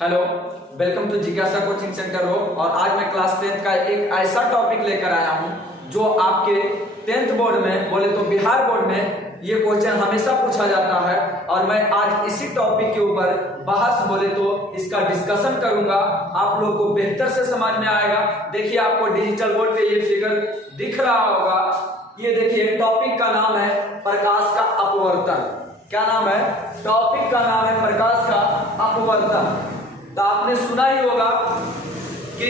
Hello, welcome to जिज्ञासा coaching centre हो। और आज मैं क्लास 10th का एक ऐसा टॉपिक लेकर आया हूं जो आपके 10th बोर्ड में बोले तो बिहार बोर्ड में ये क्वेश्चन हमेशा पूछा जाता है। और मैं आज इसी टॉपिक के ऊपर बहस बोले तो इसका डिस्कशन करूंगा। आप लोग को बेहतर से समझ में आएगा। देखिए, आपको डिजिटल बोर्ड पे ये फिगर दिख रहा होगा। ये देखिए, टॉपिक का नाम है प्रकाश का अपवर्तन। क्या नाम है? टॉपिक का नाम है प्रकाश का अपवर्तन। तो आपने सुना ही होगा कि,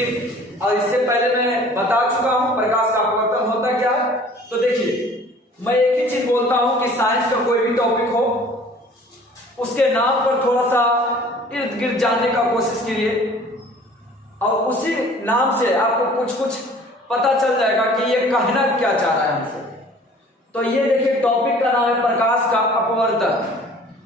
और इससे पहले मैं बता चुका हूं प्रकाश का अपवर्तन होता क्या है। तो देखिए, मैं एक ही चीज बोलता हूं कि साइंस का कोई भी टॉपिक हो, उसके नाम पर थोड़ा सा इर्द गिर्द जानने का कोशिश कीजिए और उसी नाम से आपको कुछ कुछ पता चल जाएगा कि ये कहना क्या चाह रहा है हमसे। तो ये देखिए, टॉपिक का नाम है प्रकाश का अपवर्तन।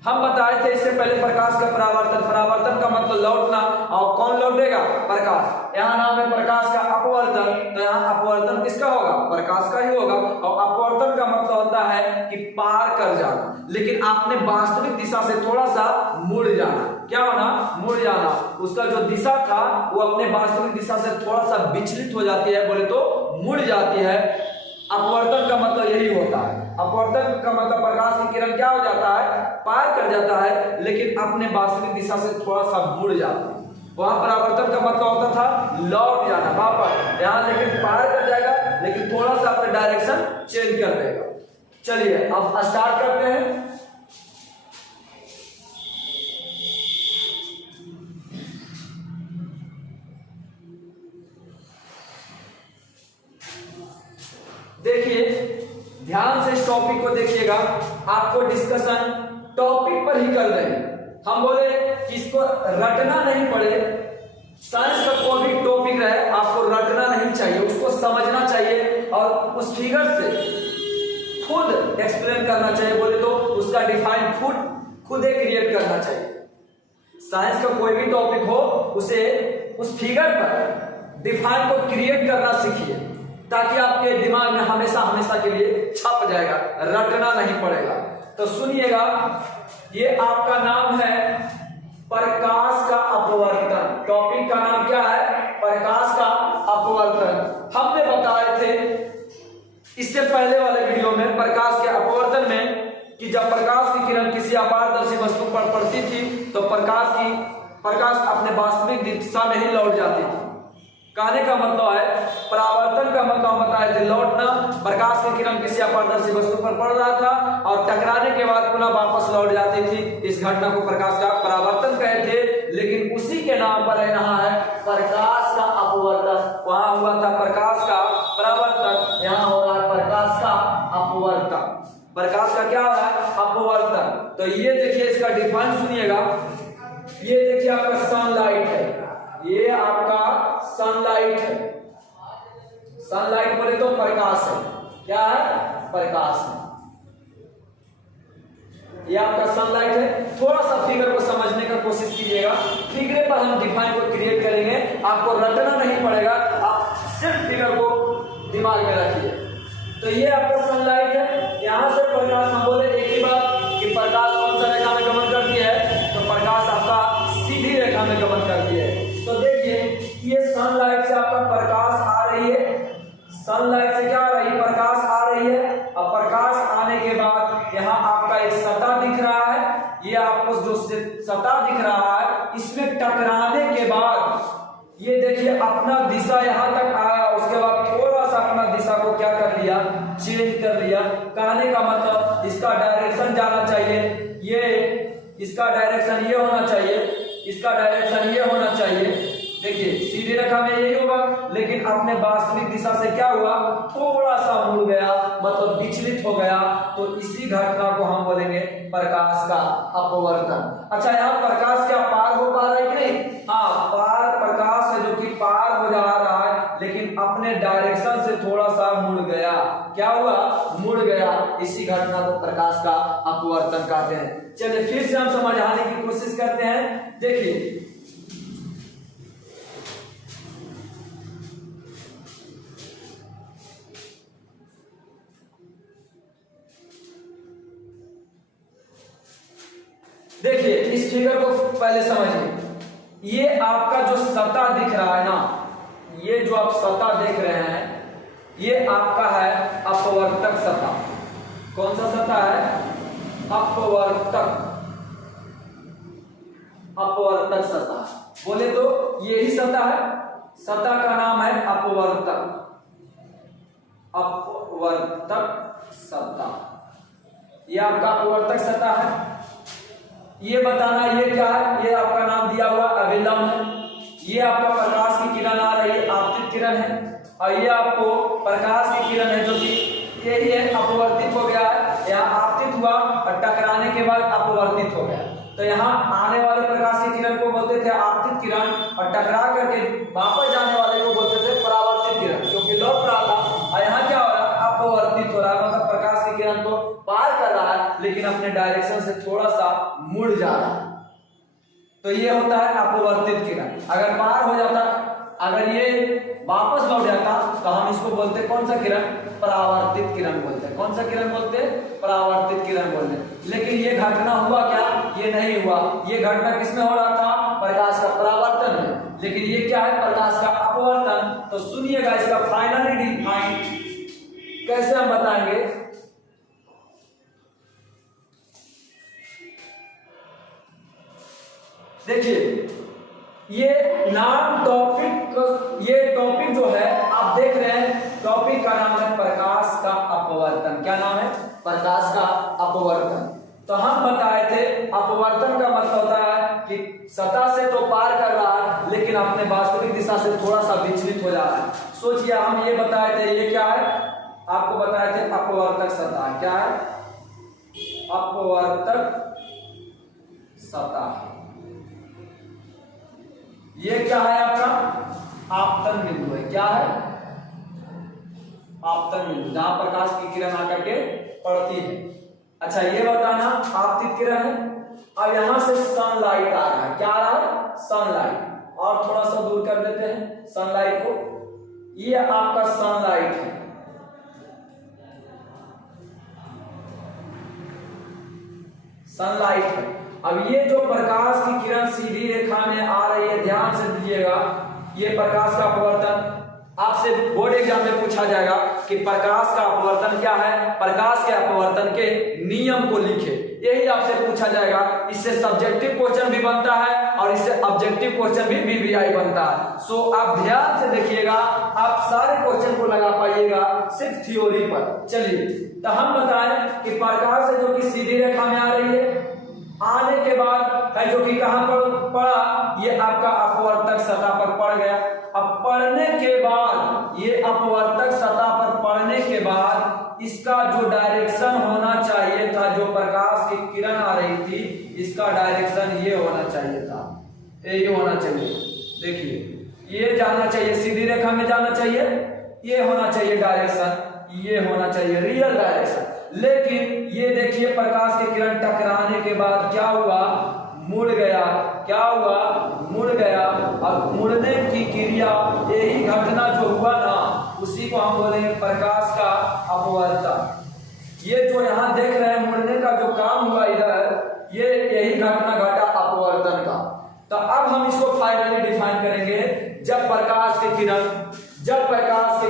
हम बताए थे इससे पहले प्रकाश का परावर्तन। परावर्तन का मतलब लौटना, और कौन लौटेगा? प्रकाश। यहाँ नाम है प्रकाश का अपवर्तन, तो यहाँ अपवर्तन किसका होगा? प्रकाश का ही होगा। और अपवर्तन का मतलब होता है कि पार कर जाना, लेकिन आपने वास्तविक दिशा से थोड़ा सा मुड़ जाना। क्या होना? मुड़ जाना। उसका जो दिशा था वो अपने वास्तविक दिशा से थोड़ा सा विचलित हो जाती है, बोले तो मुड़ जाती है। अपवर्तन का मतलब यही होता है। अपवर्तन का मतलब प्रकाश की किरण क्या हो जाता है? पार कर जाता है, लेकिन अपने वास्तविक दिशा से थोड़ा सा मुड़ जाता है। वहां परावर्तन का मतलब होता था लौट जाना वापस। यहाँ लेकिन पार कर जाएगा, लेकिन थोड़ा सा अपना डायरेक्शन चेंज कर देगा। चलिए अब स्टार्ट करते हैं। देखिए, ध्यान से इस टॉपिक को देखिएगा। आपको डिस्कशन टॉपिक पर ही कर देंगे। हम बोले कि इसको रटना नहीं पड़े। साइंस का कोई भी टॉपिक रहे, आपको रटना नहीं चाहिए, उसको समझना चाहिए और उस फिगर से खुद एक्सप्लेन करना चाहिए। बोले तो उसका डिफाइन खुद ही क्रिएट करना चाहिए। साइंस का कोई भी टॉपिक हो, उसे उस फिगर पर डिफाइन को क्रिएट करना सीखिए, ताकि आपके दिमाग में हमेशा हमेशा के लिए छप जाएगा, रटना नहीं पड़ेगा। तो सुनिएगा, ये आपका नाम है प्रकाश का अपवर्तन। टॉपिक का नाम क्या है? प्रकाश का अपवर्तन। हमने बताए थे इससे पहले वाले वीडियो में प्रकाश के अपवर्तन में कि जब प्रकाश की किरण किसी अपारदर्शी वस्तु पर पड़ती थी तो प्रकाश अपने वास्तविक दिशा में ही लौट जाती थी। कहने का मतलब है, परावर्तन का मतलब बताए थे लौटना। प्रकाश की किरण किसी अपारदर्शी वस्तु पर पड़ रहा था और टकराने के बाद पुनः वापस लौट जाती थी। इस घटना को प्रकाश का परावर्तन कहे थे, लेकिन उसी के नाम पर यहाँ है प्रकाश का अपवर्तन। वहां हुआ था प्रकाश का परावर्तन, यहाँ हो रहा है प्रकाश का अपवर्तन। प्रकाश का क्या हो रहा है? अपवर्तन। तो ये देखिए, इसका डिफाइन सुनिएगा। ये देखिए, आपका सनलाइट है, ये आपका सनलाइट है। सनलाइट बोले तो प्रकाश है। क्या है? प्रकाश है। ये आपका सनलाइट है। थोड़ा सा फिगर को समझने का कोशिश कीजिएगा। फिगर पर हम डिफाइन को क्रिएट करेंगे, आपको रटना नहीं पड़ेगा, आप सिर्फ फिगर को दिमाग में रखिए। तो ये आपका सनलाइट है। यहां से प्रकाश, हम बोले एक ही बात कि प्रकाश कौन सा रेखा में गमन करती है? तो प्रकाश आपका सीधी रेखा में गमन करती है। तो देखिए, ये सनलाइट से आपका प्रकाश आ रही है। सनलाइट से क्या आ रही है? प्रकाश आ रही है। अब प्रकाश आने के बाद यहाँ आपका एक सतह दिख रहा है। ये आपको जो सतह दिख रहा है, इसमें टकराने के बाद ये देखिए अपना दिशा यहाँ तक आया, उसके बाद थोड़ा सा अपना दिशा को क्या कर लिया? चेंज कर लिया। कहने का मतलब इसका डायरेक्शन जाना चाहिए, ये इसका डायरेक्शन ये होना चाहिए, इसका डायरेक्शन ये होना चाहिए। देखिए, सीधी रेखा में यही होगा, लेकिन अपने वास्तविक दिशा से क्या हुआ? थोड़ा सा मुड़ गया, मतलब विचलित हो गया। तो इसी घटना को हम बोलेंगे प्रकाश का अपवर्तन। अच्छा, यहाँ प्रकाश क्या पार हो पा रहा है कि नहीं? हाँ, पार प्रकाश है जो कि पार हो जा रहा है, लेकिन अपने डायरेक्शन से थोड़ा सा मुड़ गया। क्या हुआ? मुड़ गया। इसी घटना को प्रकाश का अपवर्तन कहते हैं। चलिए फिर से हम समझाने की कोशिश करते हैं। देखिए, देखिए इस फिगर को पहले समझिए। ये आपका जो सतह दिख रहा है ना, ये जो आप सतह देख रहे हैं, ये आपका है अपवर्तक सतह। कौन सा सतह है? अपवर्तक, अपवर्तक सतह। बोले तो यही सतह है, सतह का नाम है अपवर्तक, अपवर्तक सतह। ये आपका अपवर्तक सतह है। ये बताना ये क्या है, ये आपका नाम दिया हुआ अभिलंब है। ये आपका प्रकाश की किरण आ रही है, आपतित किरण है, और ये आपको प्रकाश की किरण है जो कि ये अपवर्तित हो गया है। यहाँ आपतित हुआ और टकराने के बाद अपवर्तित हो गया। तो यहाँ आने वाले प्रकाश की किरण को बोलते थे आपतित किरण, और टकरा करके वापस जाने वाले को बोलते थे परावर्तित किरण, क्योंकि लौट रहा था। और यहाँ क्या हो रहा है? अपवर्तित हो रहा है, मतलब प्रकाश की किरण को पार कर रहा है लेकिन अपने डायरेक्शन से थोड़ा सा मुड़ जा रहा है। तो ये होता है अपवर्तित किरण। अगर पार हो जाता, अगर ये वापस लौट जाता तो हम इसको बोलते कौन सा किरण? परावर्तित किरण बोलते हैं। कौन सा किरण बोलते हैं? परावर्तित किरण बोलते हैं। लेकिन ये घटना हुआ क्या? ये नहीं हुआ। ये घटना किसमें हो रहा था? प्रकाश का परावर्तन में। लेकिन ये क्या है? प्रकाश का अपवर्तन। तो सुनिएगा, इसका फाइनली डिफाइन कैसे हम बताएंगे। देखिए, ये नाम टॉपिक, ये टॉपिक जो है आप देख रहे हैं, टॉपिक का नाम है प्रकाश का अपवर्तन। क्या नाम है? प्रकाश का अपवर्तन। तो हम बताए थे अपवर्तन का मतलब होता है कि सतह से तो पार कर रहा है लेकिन अपने वास्तविक दिशा से थोड़ा सा विचलित हो जा रहा है। सोचिए, हम ये बताए थे, ये क्या है? आपको बताए थे अपवर्तक सतह। क्या है? अपवर्तक सतह। ये क्या है? आपका आपतन बिंदु है। क्या है? आपतन बिंदु, जहां प्रकाश की किरण आकर के पड़ती है। अच्छा, ये बताना आपतित किरण है। अब यहां से सनलाइट आ रहा है। क्या आ रहा है? सनलाइट। और थोड़ा सा दूर कर देते हैं सनलाइट को। ये आपका सनलाइट है। सनलाइट है। अब ये जो प्रकाश की किरण सीधी रेखा में आ रही है, ध्यान से दीजिएगा, ये प्रकाश का अपवर्तन। आपसे बोर्ड एग्जाम में पूछा जाएगा कि प्रकाश का अपवर्तन क्या है, प्रकाश के अपवर्तन के नियम को लिखे, यही आपसे पूछा जाएगा। इससे सब्जेक्टिव क्वेश्चन भी बनता है और इससे ऑब्जेक्टिव क्वेश्चन भी बीबीआई बनता है। सो आप ध्यान से देखिएगा, आप सारे क्वेश्चन को लगा पाइएगा सिर्फ थ्योरी पर। चलिए, तो हम बताएं कि प्रकाश है जो कि सीधी रेखा में आ रही है, आने के बाद है जो कि कहां पर पड़ा? ये आपका अपवर्तक सतह पर पड़ गया। अब पड़ने के बाद, ये अपवर्तक सतह पर पड़ने के बाद इसका जो डायरेक्शन होना चाहिए था, जो प्रकाश की किरण आ रही थी, इसका डायरेक्शन ये होना चाहिए था, ये होना चाहिए। देखिए, ये जाना चाहिए, सीधी रेखा में जाना चाहिए, ये होना चाहिए डायरेक्शन, ये होना चाहिए रियल डायरेक्शन। लेकिन ये देखिए, प्रकाश की किरण टकराने के बाद क्या हुआ? मुड़ गया। क्या हुआ? मुड़ गया। और मुड़ने की क्रिया, यही घटना जो हुआ ना, उसी को हम बोलेंगे प्रकाश का अपवर्तन। ये जो यहाँ देख रहे हैं मुड़ने का जो काम हुआ इधर, ये यही घटना घटा अपवर्तन का। तो अब हम इसको फाइनली डिफाइन करेंगे। जब प्रकाश की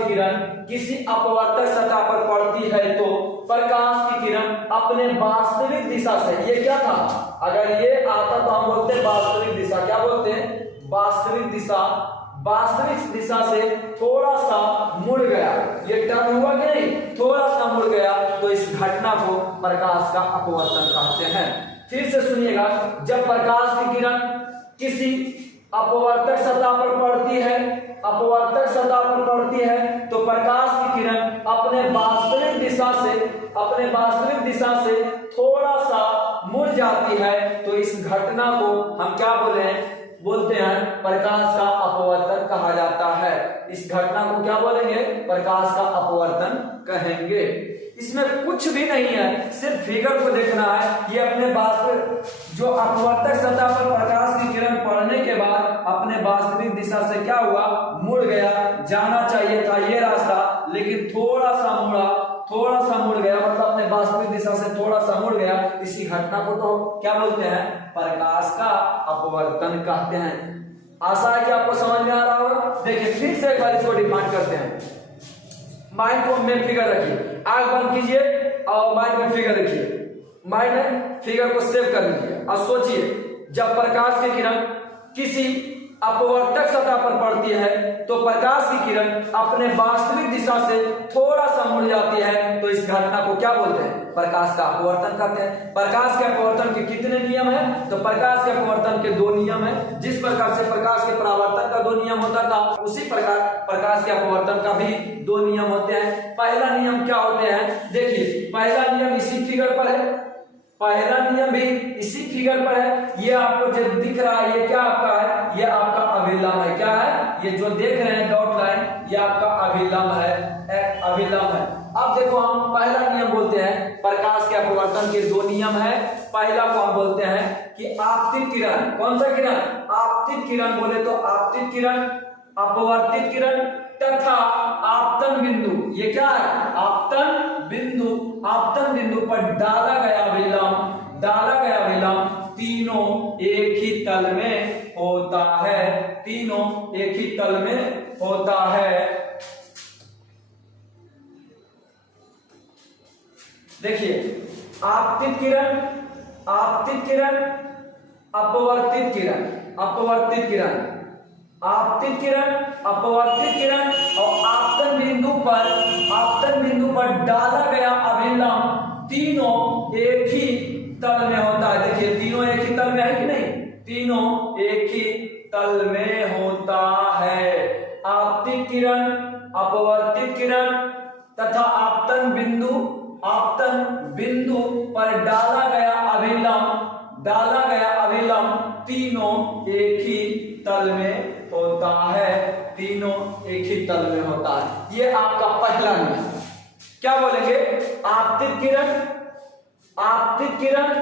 किरण किसी अपवर्तक सतह पर पड़ती है तो प्रकाश की किरण अपने वास्तविक दिशा से, ये क्या था? अगर ये आता तो हम बोलते हैं वास्तविक दिशा। क्या बोलते हैं? वास्तविक दिशा। वास्तविक दिशा से थोड़ा सा मुड़ गया, ये टर्न हुआ कि नहीं? थोड़ा सा मुड़ गया, तो इस घटना को प्रकाश का अपवर्तन कहते हैं। फिर से सुनिएगा, जब प्रकाश की किरण किसी अपवर्तक सतह पर पड़ती है, अपवर्तक सतह पर पड़ती है, तो प्रकाश की किरण अपने वास्तविक दिशा से थोड़ा सा मुड़ जाती है, तो इस घटना को हम क्या बोलते हैं प्रकाश का अपवर्तन कहा जाता है। इस घटना को क्या बोलेंगे? प्रकाश का अपवर्तन कहेंगे। इसमें कुछ भी नहीं है, सिर्फ फिगर को देखना है। ये अपने वास्तविक, जो अपवर्तक सतह पर प्रकाश की किरण पड़ने के बाद अपने वास्तविक दिशा से क्या हुआ? मुड़ गया। जाना चाहिए था ये रास्ता, लेकिन थोड़ा सा मुड़ गया, मतलब अपने वास्तविक दिशा से थोड़ा सा मुड़ गया। इसी घटना को तो क्या बोलते हैं? प्रकाश का अपवर्तन कहते हैं। आशा है कि आपको समझ में आ रहा होगा। देखिए फिर से एक बार इसको डिफाइन करते हैं। माइंड को में फिगर रखिए, आंख बंद कीजिए और माइंड में फिगर रखिए। माइंड में फिगर को सेव कर लीजिए और सोचिए, जब प्रकाश की किरण किसी अपवर्तक सतह पर पड़ती है तो प्रकाश की किरण अपने वास्तविक दिशा से थोड़ा सा मुड़ जाती है, तो इस घटना को क्या बोलते हैं? प्रकाश का अपवर्तन कहते हैं। प्रकाश के अपवर्तन के कितने नियम हैं? तो प्रकाश के अपवर्तन के दो नियम हैं। जिस प्रकार से प्रकाश के परावर्तन का दो नियम होता था, उसी प्रकार प्रकाश के अपवर्तन का भी दो नियम होते हैं। पहला नियम क्या होते हैं? देखिए पहला नियम इसी फिगर पर है, पहला नियम भी इसी फिगर पर है। ये आपको जो दिख रहा है ये क्या आपका है? ये आपका अभिलंब है। क्या है? ये जो देख रहे हैं डॉट लाइन, ये आपका अभिलंब है, अभिलंब है। अब देखो हम पहला नियम बोलते हैं, प्रकाश के अपवर्तन के दो नियम है। पहला को हम बोलते हैं कि आपतित किरण। कौन सा किरण? आपतित किरण। बोले तो आपतित किरण, अपवर्तित किरण तथा आपतन बिंदु। ये क्या है? आपतन बिंदु। आपतन बिंदु पर डाला गया विलंब, डाला गया विलंब तीनों एक ही तल में होता है, तीनों एक ही तल में होता है। देखिए आपतित किरण, आपतित किरण, अपवर्तित किरण, अपवर्तित किरण, आपतित किरण, अपवर्तित किरण और आपतन बिंदु पर, आपतन बिंदु पर डाला गया अभिलंब तीनों एक ही तल में होता है। देखिए तीनों एक ही तल में है कि नहीं? तीनों एक ही तल में होता है। आपतित किरण, अपवर्तित किरण तथा आपतन बिंदु, आपतन बिंदु पर डाला गया अभिलंब, डाला गया अभिलंब तीनों एक ही तल में होता है, तीनों एक ही तल में होता है। ये आपका पहला नियम। क्या बोलेंगे? आपतित किरण, आपतित किरण,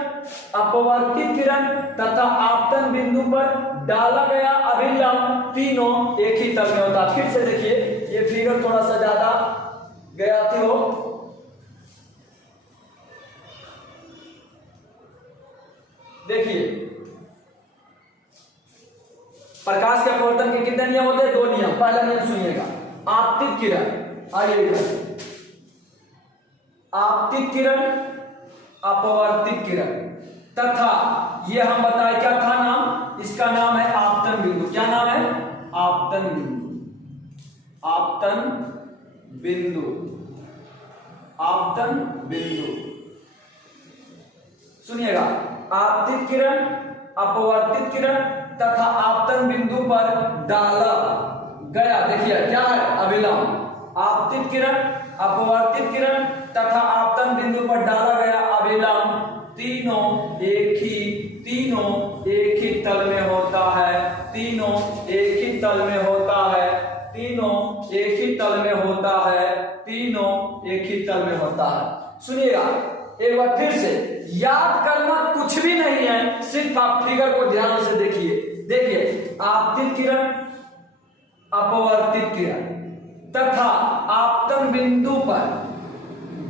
अपवर्तित किरण तथा आपतन बिंदु पर डाला गया अभिलंब तीनों एक ही तल में होता है। फिर से देखिए, ये फिगर थोड़ा सा ज्यादा गया थी हो। देखिए प्रकाश के अपवर्तन के कितने नियम होते हैं? दो नियम। पहला नियम सुनिएगा, आपतित किरण, आइए आपतित किरण, अपवर्तित किरण तथा ये हम बताए क्या था नाम? इसका नाम है आपतन बिंदु। क्या नाम है? आपतन बिंदु, आपतन बिंदु, आपतन बिंदु। सुनिएगा, आपतित किरण, अपवर्तित किरण तथा आपतन बिंदु पर डाला गया, देखिए क्या है? अभिलंब। आपतित किरण, अपवर्तित किरण तथा आपतन बिंदु पर डाला गया अभिलंब तीनों एक ही तल में होता है, तीनों एक ही तल में होता है, तीनों एक ही तल में होता है, तीनों एक ही तल में होता है। सुनिएगा एक बार फिर से, याद करना कुछ भी नहीं है, सिर्फ आप फिगर को ध्यान से देखिए। देखिए आपतित किरण, अपवर्तित किरण तथा आपतन बिंदु पर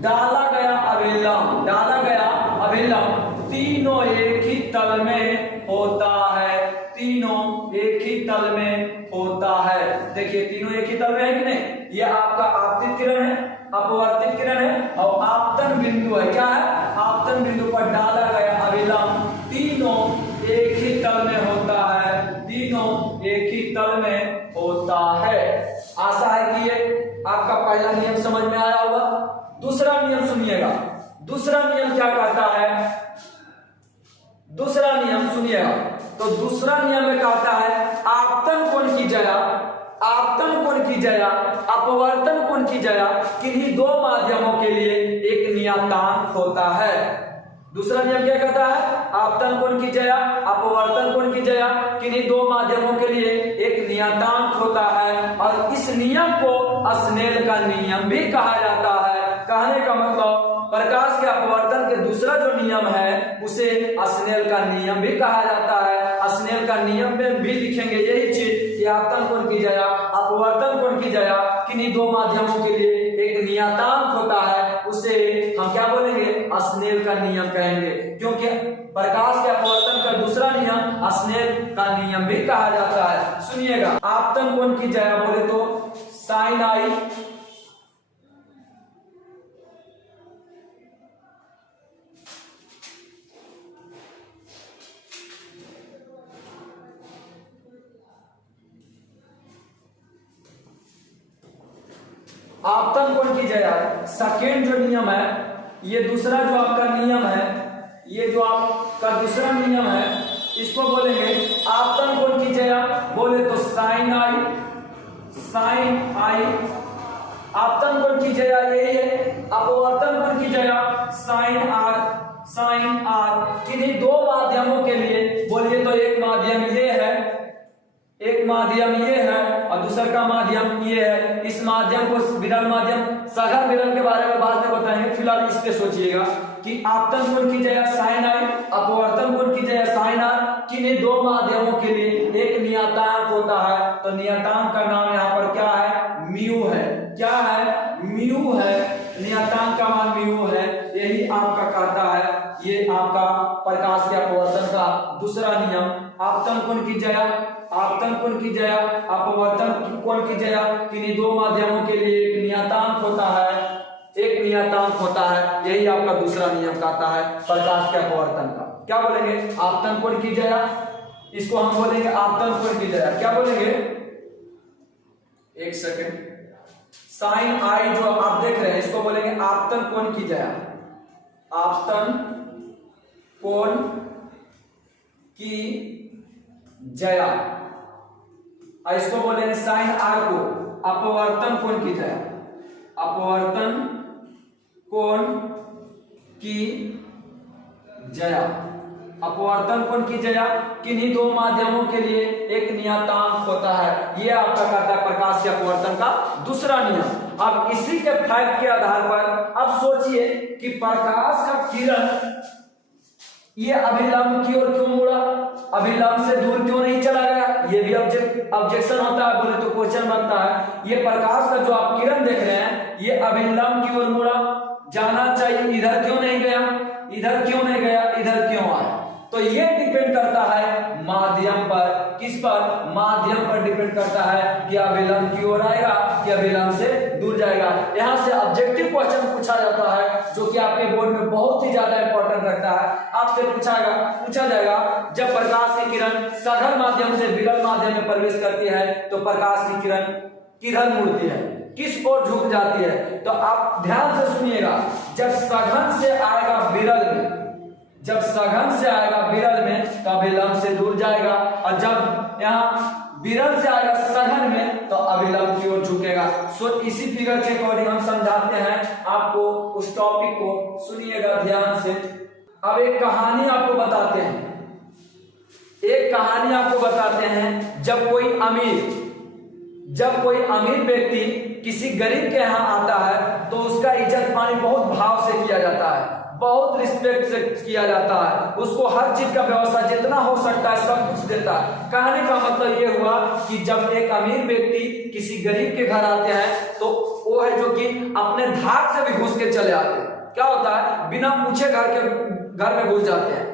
डाला गया अभिलंब, डाला गया अभिलंब तीनों एक ही तल में होता है, तीनों एक ही तल में होता है। देखिए तीनों एक ही तल में है कि नहीं? ये आपका आपतित किरण है, अपवर्तित किरण है और आपतन बिंदु है। क्या है? आपतन बिंदु पर डाला गया अभिलंब तीनों एक ही तल में होता है, तीनों एक ही तल में होता है। आशा है कि ये आपका पहला नियम समझ में आया होगा। दूसरा नियम सुनिएगा, दूसरा नियम क्या कहता है? दूसरा नियम सुनिएगा, तो दूसरा नियम में कहता है आपतन कोण की जगह, आपतन कोण की जगह, अपवर्तन कोण की जगह किन्हीं दो माध्यमों के लिए एक नियतांक होता है। दूसरा नियम क्या कहता है? आपतन कोण की जगह, अपवर्तन कोण की जगह किन्हीं दो माध्यमों के लिए एक नियतांक होता है और इस नियम को स्नेल का नियम भी कहा जाता है। कहने का मतलब प्रकाश के अपवर्तन के दूसरा जो नियम है उसे स्नेल का नियम भी कहा जाता है। स्नेल का नियम में भी लिखेंगे यही चीज कि आपतन कोण की जगह, अपवर्तन कोण की जगह किन्हीं दो माध्यमों के लिए एक नियतांक होता है, उसे हम क्या बोलेंगे? स्नेल का नियम कहेंगे। क्योंकि प्रकाश के अपवर्तन का दूसरा नियम स्नेल का नियम भी कहा जाता है। सुनिएगा, आपतन कोण की जया बोले तो साइन आई आपतन कोण की जया, सेकेंड जो नियम है, ये दूसरा जो आपका नियम है, ये जो आपका दूसरा नियम है, इसको बोलेंगे आपतन कोण की जया बोले तो साइन आई, साइन आई। आपतन कोण की जया यही है, अपवर्तन कोण की जया साइन आर, साइन आर। किन्हीं दो माध्यमों के लिए बोलिए तो एक माध्यम ये है, एक माध्यम ये है और दूसरा का माध्यम ये है। इस माध्यम को विरल माध्यम, सघन विरल के बारे में बाद में बताएंगे, फिलहाल इस पे सोचिएगा कि आपतन कोण की जया साइन आई, अपवर्तन कोण की जया साइन आर। किन्हीं दो माध्यमों के लिए एक नियतांक होता है, तो नियतांक का नाम यहाँ पर क्या है, म्यू है। क्या है, म्यू है, नियतांक का मान म्यू है। यही आपका कहता है, ये आपका प्रकाश के अपवर्तन का दूसरा नियम। आपतन कोण की जया, आपतन कोण की जया, अपवर्तन कोण की जया, किन्हीं दो माध्यमों के लिए एक नियतांक होता है, एक नियतांक होता है। यही आपका दूसरा नियम कहता है प्रकाश के अपवर्तन का। क्या बोलेंगे, आपतन कोण की जया, इसको हम बोलेंगे आपतन कोण की जया। क्या बोलेंगे, एक सेकेंड, साइन आई जो आप देख रहे हैं, इसको बोलेंगे आपतन कोण की जया, आपतन कोण की जया। इसको बोलेंगे साइन आर को अपवर्तन कोण की जया, अपवर्तन कोण की जया, अपवर्तन कोण की जया। किन्हीं दो माध्यमों के लिए एक नियतांक होता है। ये आपका कहता है प्रकाश के अपवर्तन का दूसरा नियम। अब इसी के फैक्ट के आधार पर अब सोचिए कि प्रकाश का किरण ये अभिलंब की ओर क्यों मुड़ा, अभिलंब से दूर क्यों नहीं चला गया। ये भी ऑब्जेक्शन होता है, बोले तो क्वेश्चन बनता है। ये प्रकाश का जो आप किरण देख रहे हैं, ये अभिलंब की ओर मुड़ा, जाना चाहिए, इधर क्यों नहीं गया, इधर क्यों नहीं गया, इधर क्यों आया। तो ये डिपेंड करता है माध्यम पर। किस पर, माध्यम पर डिपेंड करता है कि अभिलंब की ओर आएगा कि अभिलंब से दूर जाएगा। यहां से ऑब्जेक्टिव क्वेश्चन पूछा जाता है, जो कि आपके बोर्ड में बहुत ही ज्यादा इंपॉर्टेंट रखता है। आपसे पूछा जाएगा जब प्रकाश की किरण सघन माध्यम से विरल माध्यम में प्रवेश करती है तो प्रकाश की किरण किधर मुड़ती है, किस ओर झुक जाती है। तो आप ध्यान से सुनिएगा, जब सघन से आएगा विरल में, जब सघन से आएगा विरल में तो अभिलंब से दूर जाएगा, और जब यहाँ विरल से आएगा सघन में तो अभिलंब की ओर झुकेगा। सो इसी फिगर के अकॉर्डिंग हम समझाते हैं आपको उस टॉपिक को, सुनिएगा ध्यान से। अब एक कहानी आपको बताते हैं, एक कहानी आपको बताते हैं। जब कोई अमीर व्यक्ति किसी गरीब के यहाँ आता है तो उसका इज्जत पानी बहुत भाव से किया जाता है, बहुत रिस्पेक्ट से किया जाता है, उसको हर चीज का व्यवस्था जितना हो सकता है सब कुछ देता है। कहने का मतलब ये हुआ कि जब एक अमीर व्यक्ति किसी गरीब के घर आते हैं तो वो है जो कि अपने धाक से भी घुस के चले आते हैं। क्या होता है, बिना पूछे घर में घुस जाते हैं।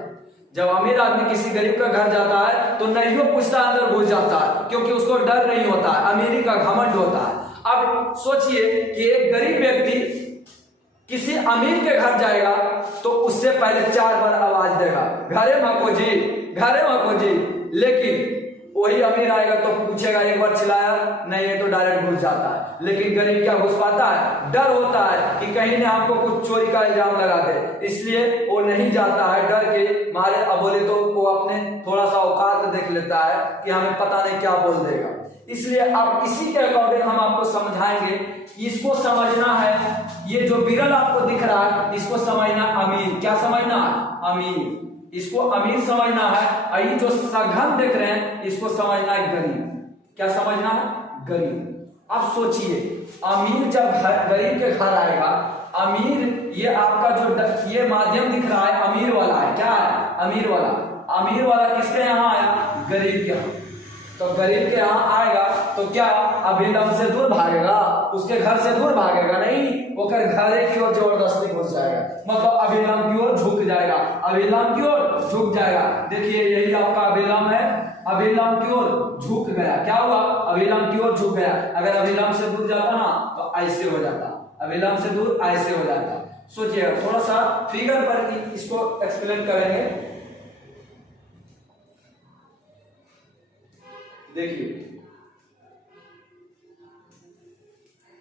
जब अमीर आदमी किसी गरीब का घर जाता है तो नहीं पूछता, अंदर घुस जाता है, क्योंकि उसको डर नहीं होता है, अमीरी का घमंड होता है। अब सोचिए कि एक गरीब व्यक्ति किसी अमीर के घर जाएगा तो उससे पहले 4 बार आवाज देगा, घरे मको जी, घरे मको जी। लेकिन वही अमीर आएगा तो पूछेगा, एक बार चिल्लाया नहीं, ये तो डायरेक्ट घुस जाता है। लेकिन गरीब क्या घुस पाता है, डर होता है कि कहीं ने हमको कुछ चोरी का इल्जाम लगा दे, इसलिए वो नहीं जाता है डर के मारे। अब बोले तो वो अपने थोड़ा सा औकात देख लेता है कि हमें पता नहीं क्या बोल देगा। इसलिए अब इसी के अकॉर्डिंग हम आपको समझाएंगे, इसको समझना है। ये जो विरल आपको दिख रहा है इसको समझना अमीर, क्या समझना है, अमीर, इसको अमीर समझना है। ये जो सघन देख रहे हैं इसको समझना है गरीब, क्या समझना है, गरीब। अब सोचिए, अमीर जब गरीब के घर आएगा, अमीर ये आपका जो ये माध्यम दिख रहा है अमीर वाला है, क्या है, अमीर वाला। अमीर वाला किसके यहाँ आया, गरीब के यहाँ। तो गरीब के यहाँ आएगा तो क्या अभिलंब से दूर भागेगा, उसके घर से दूर भागेगा नहीं, वो घरे की ओर जबरदस्ती घुस जाएगा, मतलब अभिलंब की ओर झुक जाएगा, अभिलंब की ओर झुक जाएगा। देखिए यही आपका अभिलंब है, अभिलंब की ओर झुक गया, क्या हुआ, अभिलंब की ओर झुक गया। अगर अभिलंब से दूर जाता ना तो ऐसे हो जाता, अभिलंब से दूर ऐसे हो जाता। सोचिए थोड़ा सा फिगर पर इसको एक्सप्लेन करेंगे। देखिए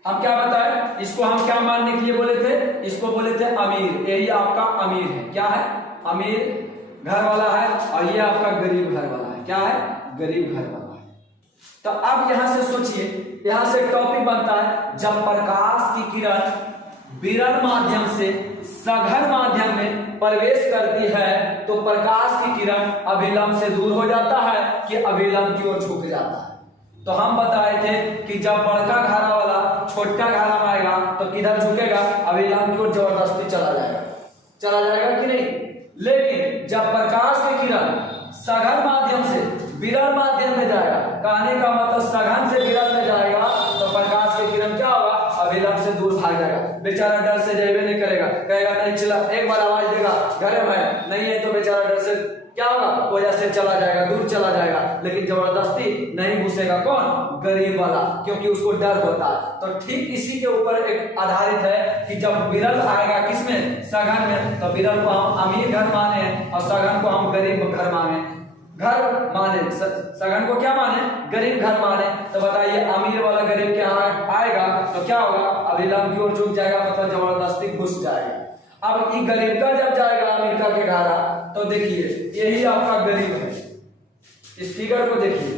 हम क्या बताए, इसको हम क्या मानने के लिए बोले थे, इसको बोले थे अमीर, यही आपका अमीर है, क्या है, अमीर घर वाला है, और ये आपका गरीब घर वाला है, क्या है, गरीब घर वाला है। तो अब यहां से सोचिए, यहां से टॉपिक बनता है, जब प्रकाश की किरण विरल माध्यम से सघन माध्यम में प्रवेश करती है तो प्रकाश की किरण अभिलंब से दूर हो जाता है कि अभिलंब की ओर झुक जाता है। तो हम बताए थे कि जब बड़का घारा वाला छोटका घारा में आएगा तो किधर झुकेगा, अभिलंब की ओर जबरदस्ती चला जाएगा कि नहीं। लेकिन जब प्रकाश की किरण सघन माध्यम से विरल माध्यम में जाएगा, कहने का मतलब सघन से विरल में जाएगा तो प्रकाश की किरण क्या होगा, अभिलंब से दूर भाग जाएगा। बेचारा डर से जाइए नहीं करेगा, कहेगा नहीं चला, एक बार आवाज देगा घर में नहीं है तो बेचारा डर से क्या होगा, वजह से चला जाएगा, दूर चला जाएगा। लेकिन जबरदस्ती नहीं घुसेगा कौन, गरीब वाला, क्योंकि उसको डर होता है। तो ठीक इसी के ऊपर एक आधारित है कि जब विरल आएगा किसमें, सघन में, तो विरल को हम अमीर घर माने और सघन को हम गरीब घर माने, सघन को क्या माने, गरीब घर माने। तो बताइए अमीर वाला गरीब के यहाँ आएगा तो क्या होगा, अभिलंब की ओर झुक जाएगा, मतलब जबरदस्ती घुस जाएगा। अब ये गरीब का जब जाएगा अमीर का के घारा तो देखिए यही आपका गरीब है, इस फिगर को देखिए,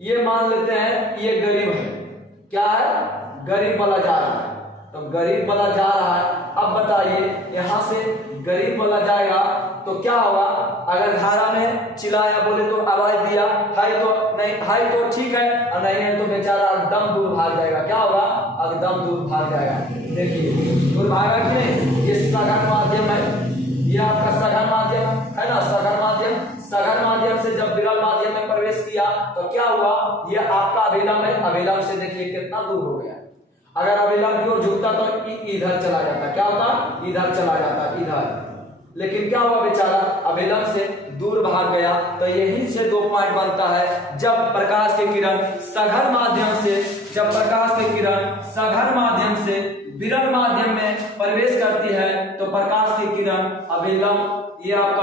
ये मान लेते हैं ये गरीब है, क्या है, गरीब वाला जा रहा है, तो गरीब वाला जा रहा है। अब बताइए यहां से गरीब वाला जाएगा तो क्या होगा, अगर धारा में चिल्लाया बोले तो आवाज दिया हाई तो नहीं, हाई तो ठीक है, और नहीं है तो बेचारा एकदम दूर भाग जाएगा, क्या होगा, एकदम दूर भाग जाएगा। देखिए दूर भागा कि नहीं, ये सघन माध्यम है, ये आपका सघन माध्यम है ना, सघन माध्यम से जब विरल माध्यम में प्रवेश किया तो क्या हुआ, ये आपका अभिलंब है, अभिलंब से देखिए कितना दूर हो गया। अगर अभिलंब की ओर झुकता तो इधर चला जाता, क्या होता, इधर चला जाता, इधर। लेकिन क्या हुआ, बेचारा अभिलंब से दूर भाग गया। तो यही से दो पॉइंट बनता है, जब प्रकाश की किरण सघन माध्यम से, जब प्रकाश की किरण सघन माध्यम से विरल माध्यम में प्रवेश करती है तो प्रकाश की किरण अभिलंब, ये आपका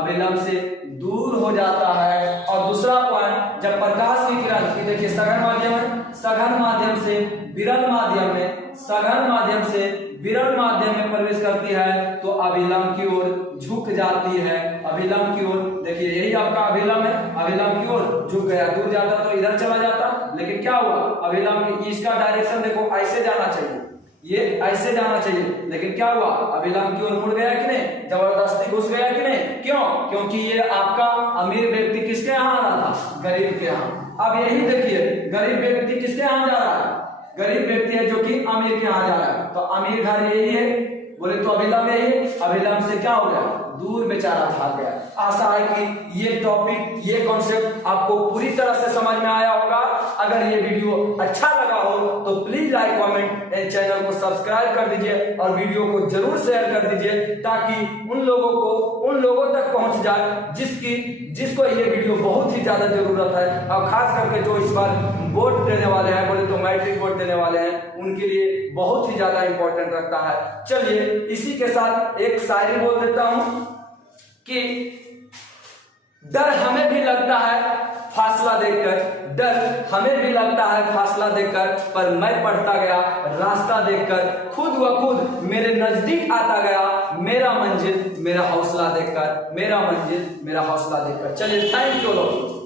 अभिलंब से दूर हो जाता है। और दूसरा पॉइंट, जब प्रकाश की किरण देखिए सघन माध्यम है, सघन माध्यम से विरल माध्यम में, सघन माध्यम से विरल माध्यम में प्रवेश करती है तो अभिलंब की ओर झुक जाती है, अभिलंब की ओर। देखिए यही आपका अभिलंब है, अभिलंब की ओर झुक गया, दूर जाता तो इधर चला जाता, लेकिन क्या हुआ, अभिलंब की इसका डायरेक्शन देखो ऐसे जाना चाहिए, ये ऐसे जाना चाहिए, लेकिन क्या हुआ, अभिलंब की ओर मुड़ गया कि नहीं, जबरदस्ती घुस गया कि नहीं, क्यों, क्योंकि ये आपका अमीर व्यक्ति किसके यहाँ आ रहा था, गरीब के यहाँ। अब यही देखिए गरीब व्यक्ति किसके यहाँ जा रहा है, गरीब व्यक्ति है जो कि अमीर के यहाँ जा रहा है, तो अमीर घर यही है, बोले तो अभिलंब यही है, अभिलंब से क्या हो गया, दूर बेचारा भाग गया। आशा है कि ये टॉपिक, ये कॉन्सेप्ट आपको पूरी तरह से समझ में आया होगा। अगर ये वीडियो अच्छा लगा हो तो please like, comment and channel को सब्सक्राइब कर दीजिए और वीडियो को जरूर शेयर कर दीजिए, ताकि उन लोगों तक पहुंच जाए जिसको ये वीडियो बहुत ही ज्यादा जरूरत है। और खास करके जो इस बार बोर्ड देने वाले हैं, बोले तो मैट्रिक बोर्ड देने वाले हैं, उनके लिए बहुत ही ज्यादा इंपॉर्टेंट रखता है। चलिए इसी के साथ एक शायरी बोल देता हूं कि डर हमें भी लगता है फासला देखकर, डर हमें भी लगता है फासला देखकर, पर मैं पढ़ता गया रास्ता देखकर, खुद व खुद मेरे नजदीक आता गया, मेरा मंजिल मेरा हौसला देखकर, मेरा मंजिल मेरा हौसला देखकर। चलिए थैंक यू लोग।